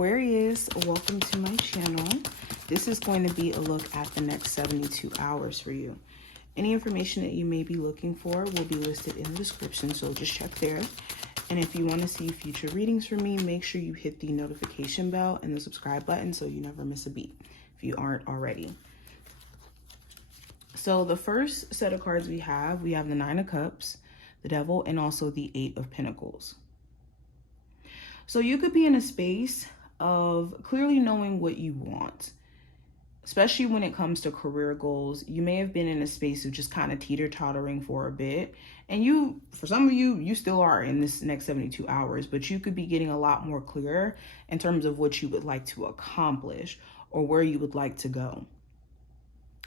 Aquarius, welcome to my channel. This is going to be a look at the next 72 hours for you. Any information that you may be looking for will be listed in the description, so just check there. And if you want to see future readings from me, make sure you hit the notification bell and the subscribe button so you never miss a beat if you aren't already. So the first set of cards we have the Nine of Cups, the Devil, and also the Eight of Pentacles. So you could be in a space of clearly knowing what you want, especially when it comes to career goals. You may have been in a space of just kind of teeter-tottering for a bit. And for some of you, you still are in this next 72 hours, but you could be getting a lot more clear in terms of what you would like to accomplish or where you would like to go.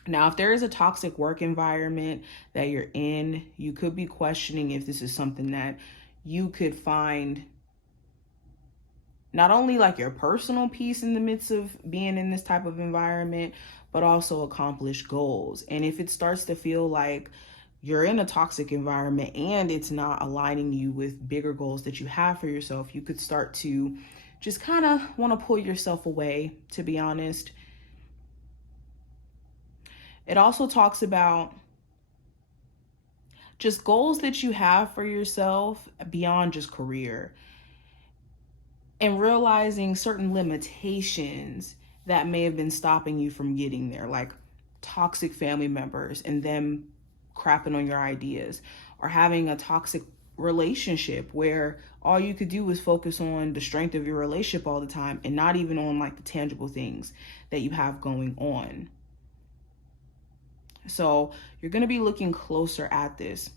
Now, if there is a toxic work environment that you're in, you could be questioning if this is something that you could find not only like your personal peace in the midst of being in this type of environment, but also accomplish goals. And if it starts to feel like you're in a toxic environment and it's not aligning you with bigger goals that you have for yourself, you could start to just kind of want to pull yourself away, to be honest. It also talks about just goals that you have for yourself beyond just career, and realizing certain limitations that may have been stopping you from getting there, like toxic family members and them crapping on your ideas, or having a toxic relationship where all you could do was focus on the strength of your relationship all the time and not even on like the tangible things that you have going on. So you're going to be looking closer at this.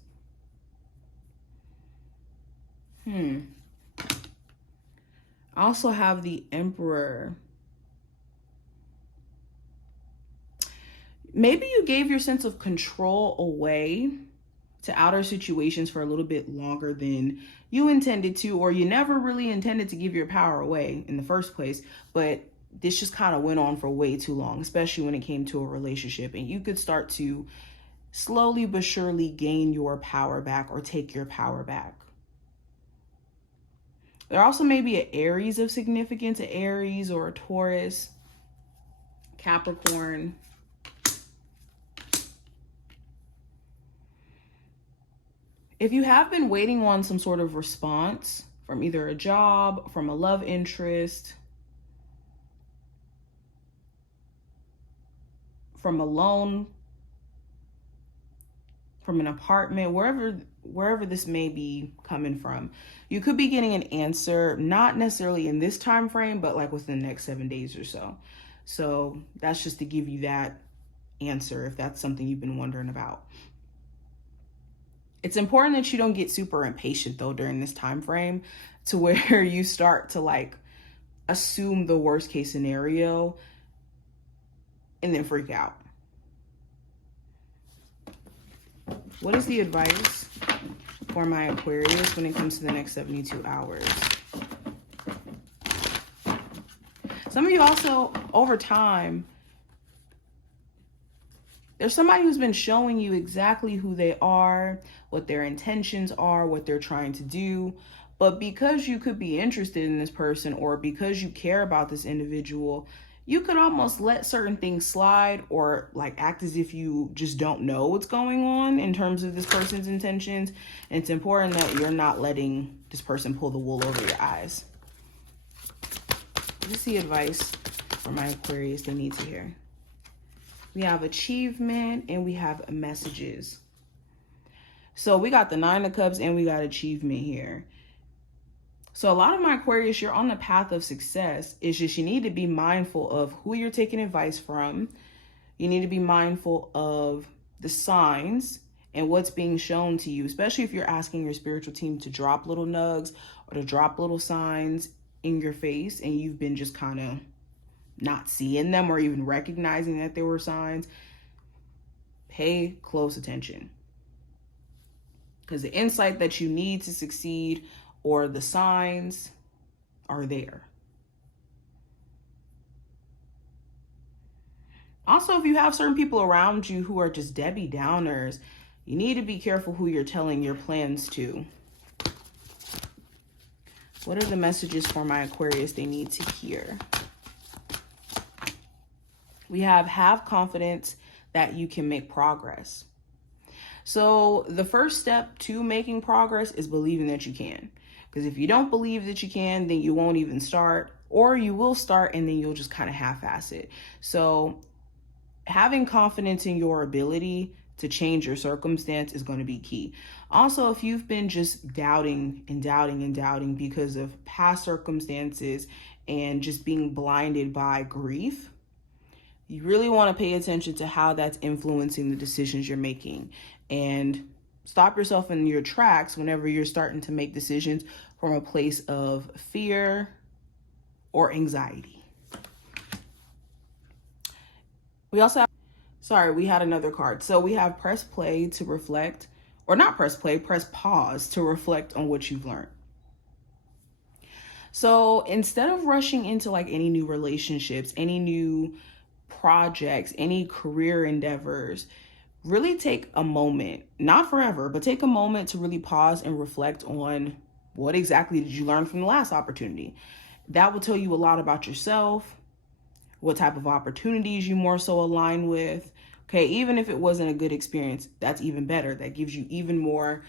I also have the Emperor. Maybe you gave your sense of control away to outer situations for a little bit longer than you intended to, or you never really intended to give your power away in the first place, but this just kind of went on for way too long, especially when it came to a relationship. And you could start to slowly but surely gain your power back or take your power back. There also may be an Aries of significance, an Aries or a Taurus, Capricorn. If you have been waiting on some sort of response from either a job, from a love interest, from a loan, from an apartment, wherever this may be coming from, you could be getting an answer, not necessarily in this time frame, but like within the next 7 days or so. So that's just to give you that answer if that's something you've been wondering about. It's important that you don't get super impatient though during this time frame to where you start to like assume the worst case scenario and then freak out. What is the advice for my Aquarius when it comes to the next 72 hours? Some of you also, over time, there's somebody who's been showing you exactly who they are, what their intentions are, what they're trying to do. But because you could be interested in this person or because you care about this individual, you could almost let certain things slide or like act as if you just don't know what's going on in terms of this person's intentions. And it's important that you're not letting this person pull the wool over your eyes. This is the advice for my Aquarius they need to hear. We have achievement and we have messages. So we got the Nine of Cups and we got achievement here. So a lot of my Aquarius, you're on the path of success. It's just you need to be mindful of who you're taking advice from. You need to be mindful of the signs and what's being shown to you, especially if you're asking your spiritual team to drop little nugs or to drop little signs in your face and you've been just kind of not seeing them or even recognizing that there were signs. Pay close attention, because the insight that you need to succeed or the signs are there. Also, if you have certain people around you who are just Debbie Downers, you need to be careful who you're telling your plans to. What are the messages for my Aquarius they need to hear? We have confidence that you can make progress. So the first step to making progress is believing that you can. Because if you don't believe that you can, then you won't even start, or you will start and then you'll just kind of half-ass it. So having confidence in your ability to change your circumstance is going to be key. Also, if you've been just doubting and doubting and doubting because of past circumstances and just being blinded by grief, you really want to pay attention to how that's influencing the decisions you're making, and stop yourself in your tracks whenever you're starting to make decisions from a place of fear or anxiety. We also have, we had another card. So we have press play to reflect, or not press play, press pause to reflect on what you've learned. So instead of rushing into like any new relationships, any new projects, any career endeavors, really take a moment, not forever, but take a moment to really pause and reflect on what exactly did you learn from the last opportunity. That will tell you a lot about yourself, what type of opportunities you more so align with. Okay, even if it wasn't a good experience, that's even better. That gives you even more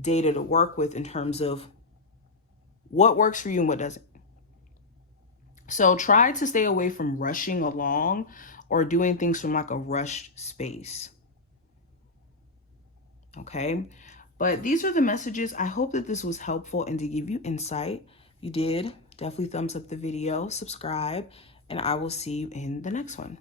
data to work with in terms of what works for you and what doesn't. So try to stay away from rushing along or doing things from like a rushed space. Okay, but these are the messages. I hope that this was helpful and to give you insight. If you did, definitely thumbs up the video, subscribe, and I will see you in the next one.